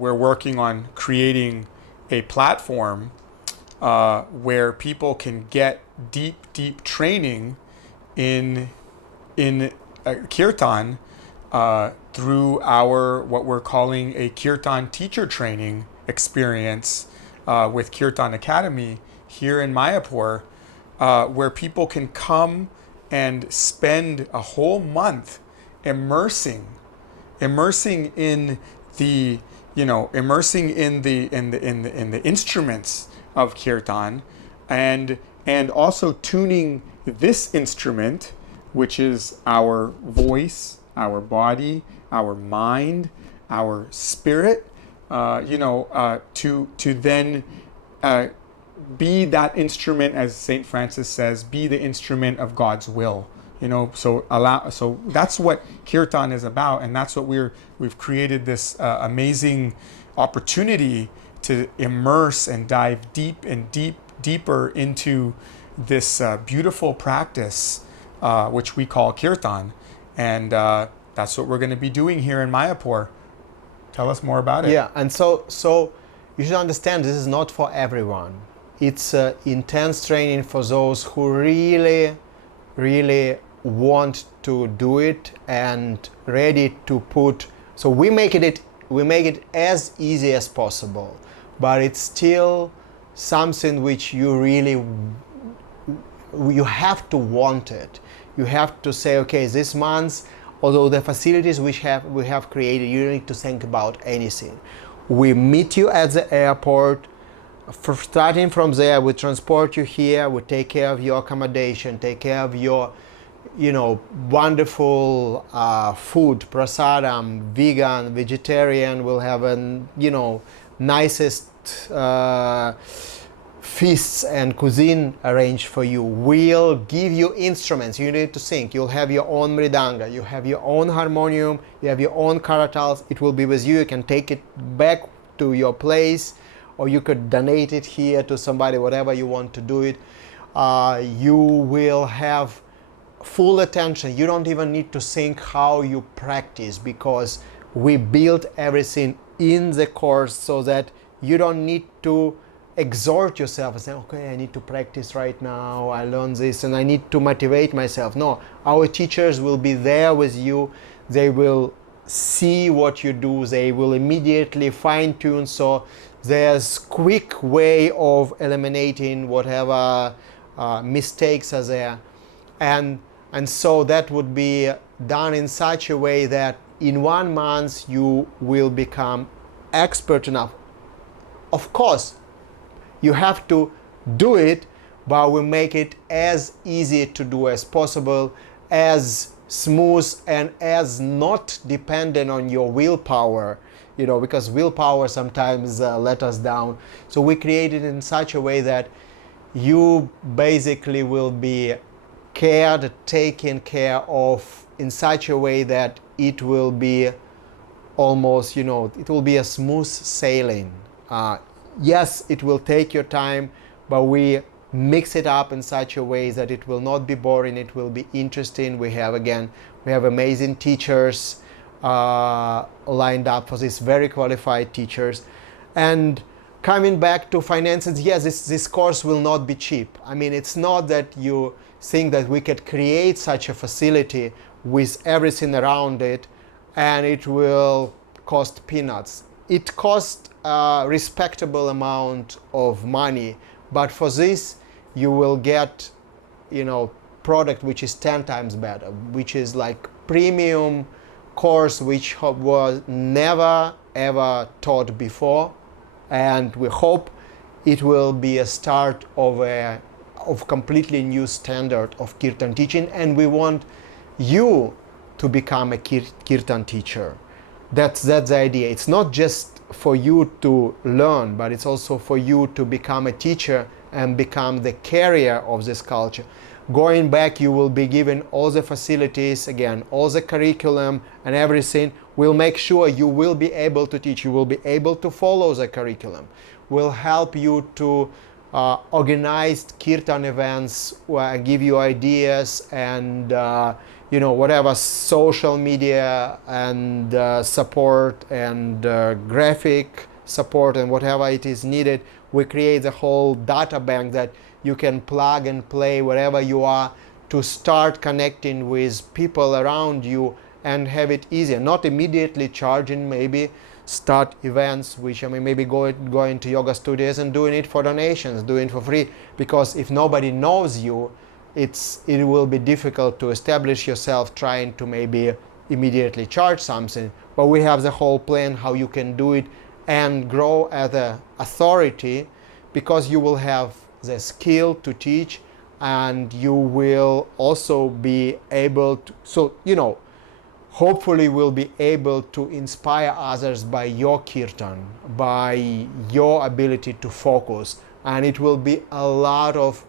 we're working on creating a platform where people can get deep training in Kirtan through our what we're calling a Kirtan Teacher Training experience with Kirtan Academy here in Mayapur, where people can come and spend a whole month immersing in the instruments of Kirtan, and also tuning this instrument, which is our voice, our body, our mind, our spirit, to then be that instrument, as Saint Francis says, be the instrument of God's will. So that's what Kirtan is about, and that's what we've created this amazing opportunity to immerse and dive deeper into this beautiful practice, which we call Kirtan, and that's what we're going to be doing here in Mayapur. Tell us more about it. Yeah, and so you should understand this is not for everyone. It's intense training for those who really want to do it and ready to put. So we make it as easy as possible, but it's still something which you have to want it. You have to say, okay, this month, although the facilities we have created, you don't need to think about anything. We meet you at the airport. Starting from there, we transport you here. We take care of your accommodation, take care of your, wonderful food, prasadam, vegan, vegetarian. We'll have nicest feasts and cuisine arranged for you. We'll give you instruments. You need to sing. You'll have your own Mrdidanga. You have your own harmonium. You have your own karatals. It will be with you. You can take it back to your place, or you could donate it here to somebody, whatever you want to do it. You will have full attention. You don't even need to think how you practice, because we built everything in the course so that you don't need to exhort yourself and say, okay, I need to practice right now, I learned this and I need to motivate myself. No, our teachers will be there with you. They will see what you do. They will immediately fine-tune. So there's quick way of eliminating whatever mistakes are there. And so that would be done in such a way that in 1 month you will become expert enough. Of course, you have to do it, but we make it as easy to do as possible, as smooth and as not dependent on your willpower, because willpower sometimes let us down. So we create it in such a way that you basically will be taken care of in such a way that it will be almost, it will be a smooth sailing. Yes, it will take your time, but we mix it up in such a way that it will not be boring, it will be interesting. We have amazing teachers lined up for this, very qualified teachers. And coming back to finances, yes, this course will not be cheap. I mean, it's not that you think that we could create such a facility with everything around it and it will cost peanuts. It costs a respectable amount of money, but for this you will get product which is 10 times better, which is like premium course which was never ever taught before, and we hope it will be a start of completely new standard of Kirtan teaching, and we want you to become a Kirtan teacher. That's the idea. It's not just for you to learn, but it's also for you to become a teacher and become the carrier of this culture. Going back, you will be given all the facilities, again, all the curriculum and everything. We'll make sure you will be able to teach. You will be able to follow the curriculum. We'll help you to organize Kirtan events, give you ideas, and whatever social media and support and graphic support and whatever it is needed. We create a whole data bank that you can plug and play wherever you are to start connecting with people around you and have it easier. Not immediately charging, maybe start events, which maybe going to yoga studios and doing it for donations, doing it for free, because if nobody knows you, it will be difficult to establish yourself trying to maybe immediately charge something. But we have the whole plan how you can do it and grow as an authority, because you will have the skill to teach, and you will also be able to, hopefully will be able to inspire others by your kirtan, by your ability to focus, and it will be a lot of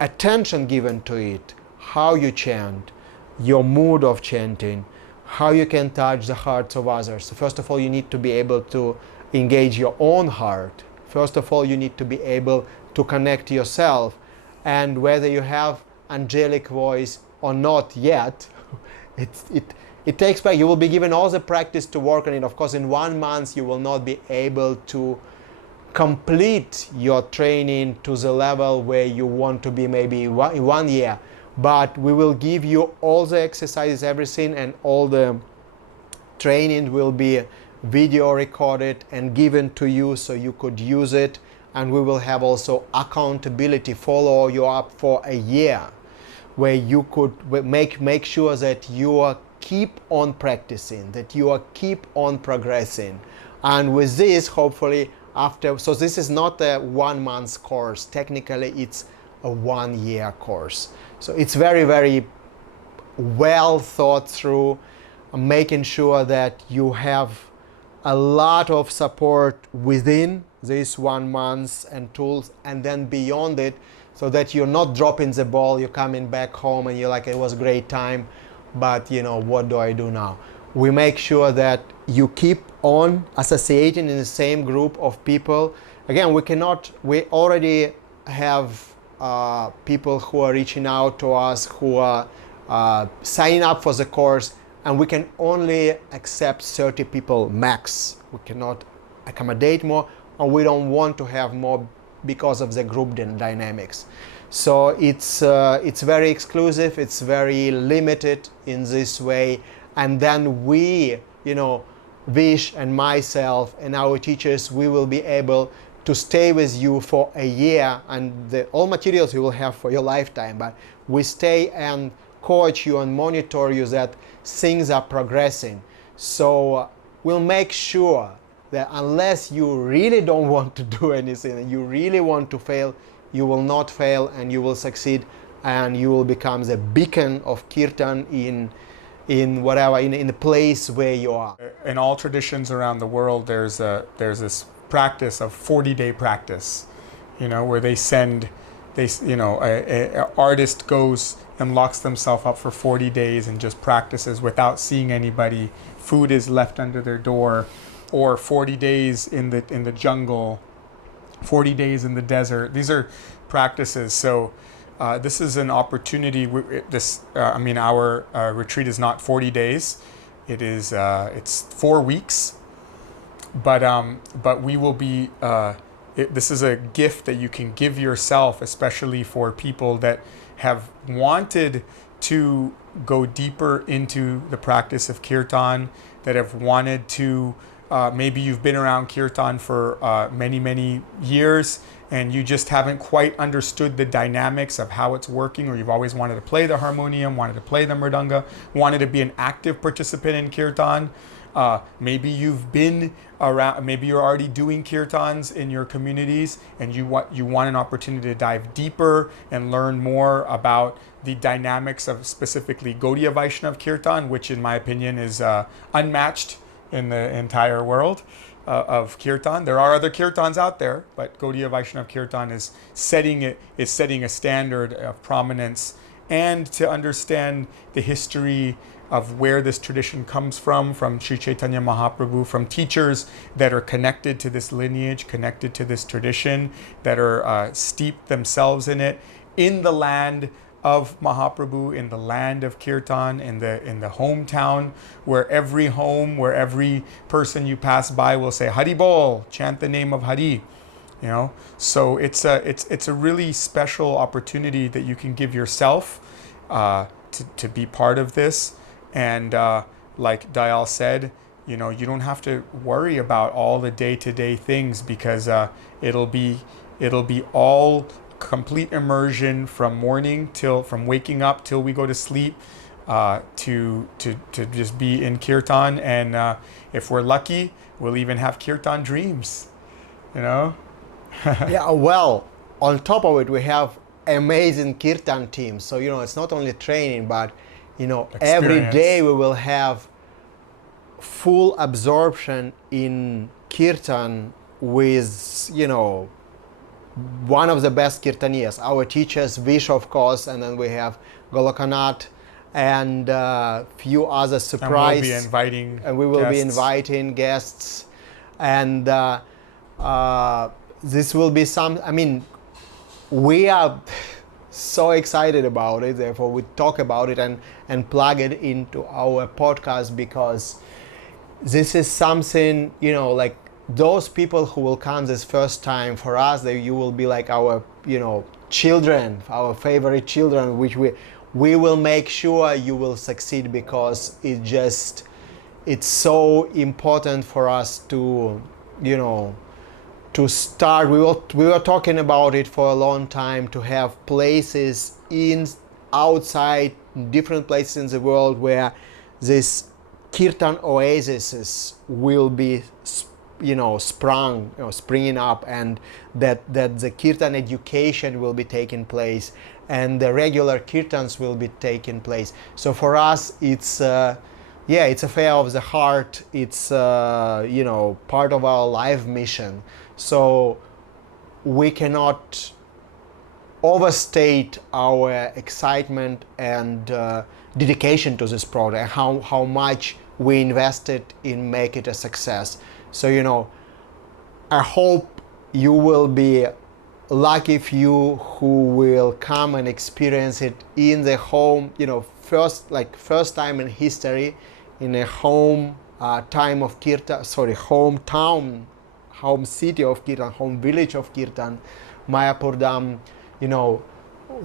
attention given to it, how you chant, your mood of chanting, how you can touch the hearts of others. So first of all, you need to be able to engage your own heart. First of all, you need to be able to connect yourself, and whether you have angelic voice or not yet, it takes practice. You will be given all the practice to work on it. Of course, in 1 month you will not be able to complete your training to the level where you want to be maybe in 1 year, but we will give you all the exercises, everything, and all the training will be video recorded and given to you so you could use it, and we will have also accountability, follow you up for a year, where you could make sure that you are keep on practicing, that you are keep on progressing. And with this, hopefully so this is not a 1 month course, technically it's a 1 year course. So it's very, very well thought through, making sure that you have a lot of support within this 1 month and tools, and then beyond it, so that you're not dropping the ball, you're coming back home and you're like, it was a great time, but what do I do now? We make sure that you keep on associating in the same group of people. Again, we already have people who are reaching out to us, who are signing up for the course, and we can only accept 30 people max. We cannot accommodate more, and we don't want to have more because of the group dynamics. So it's very exclusive, it's very limited in this way, and then we, Vish and myself and our teachers, we will be able to stay with you for a year, and all materials you will have for your lifetime, but we stay and coach you and monitor you that things are progressing. So we'll make sure that unless you really don't want to do anything and you really want to fail, you will not fail and you will succeed, and you will become the beacon of kirtan in the place where you are. In all traditions around the world, there's this practice of 40-day practice, where a artist goes and locks themselves up for 40 days and just practices without seeing anybody. Food is left under their door, or 40 days in the jungle, 40 days in the desert. These are practices. So this is an opportunity. Our retreat is not 40 days. It's 4 weeks. But we will be. This is a gift that you can give yourself, especially for people that have wanted to go deeper into the practice of kirtan, that have wanted to. Maybe you've been around kirtan for many years, and you just haven't quite understood the dynamics of how it's working, or you've always wanted to play the harmonium, wanted to play the mridanga, wanted to be an active participant in kirtan. Maybe you've been around, maybe you're already doing kirtans in your communities, and you want an opportunity to dive deeper and learn more about the dynamics of specifically Gaudiya Vaishnav kirtan, which in my opinion is unmatched in the entire world of kirtan. There are other kirtans out there, but Gaudiya Vaishnav kirtan is setting a standard of prominence, and to understand the history of where this tradition comes from Sri Chaitanya Mahaprabhu, from teachers that are connected to this lineage, connected to this tradition, that are steeped themselves in it, in the land of Mahaprabhu, in the land of Kirtan, in the hometown, where every home, where every person you pass by will say Hari Bol, chant the name of Hari. You know, so it's a really special opportunity that you can give yourself to be part of this. And like Dayal said, you know, you don't have to worry about all the day-to-day things, because it'll be all complete immersion from waking up till we go to sleep, to just be in Kirtan. And if we're lucky, we'll even have Kirtan dreams, you know. Yeah, well, on top of it, we have amazing Kirtan team. So, you know, it's not only training, but, you know, every day we will have full absorption in Kirtan with, you know, one of the best Kirtanias, our teachers, Vish, of course, and then we have Golokanath and few other surprises. And we will be inviting guests. And this will be I mean, we are so excited about it, therefore we talk about it and plug it into our podcast, because this is something, you know, like those people who will come this first time, for us, you will be like our, you know, children, our favorite children, which we will make sure you will succeed, because it's so important for us to, you know, to start. We were talking about it for a long time, to have places outside, different places in the world where this Kirtan oases will be, you know, springing up, and that the Kirtan education will be taking place, and the regular Kirtans will be taking place. So for us, it's it's a affair of the heart. It's you know, part of our life mission. So we cannot overstate our excitement and dedication to this project, how much we invested in make it a success. So, you know, I hope you will be lucky few who will come and experience it in the home, you know, first time in history, in a home hometown, home city of Kirtan, home village of Kirtan, Mayapur Dham, you know,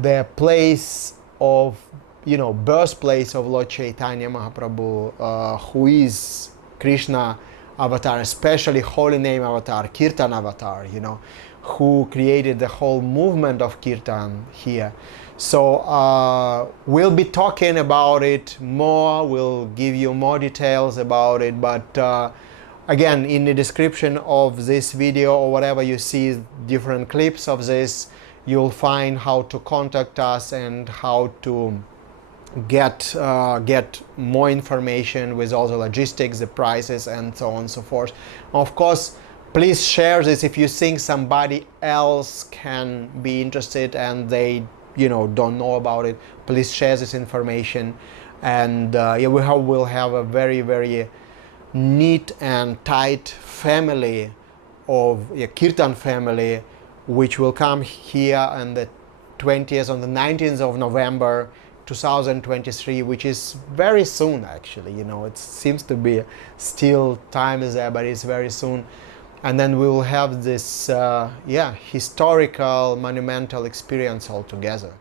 the place of, you know, birthplace of Lord Chaitanya Mahaprabhu, who is Krishna avatar, especially holy name avatar, Kirtan avatar, you know, who created the whole movement of Kirtan here. So we'll be talking about it more, we'll give you more details about it, but again, in the description of this video or whatever you see different clips of this, you'll find how to contact us and how to get more information with all the logistics, the prices, and so on and so forth. Of course, please share this if you think somebody else can be interested and they, you know, don't know about it. Please share this information, and yeah, we hope we'll have a very, very neat and tight family of Kirtan family, which will come here on the 20th, on the 19th of November 2023, which is very soon actually, you know, it seems to be still time is there, but it's very soon. And then we will have this historical monumental experience all together.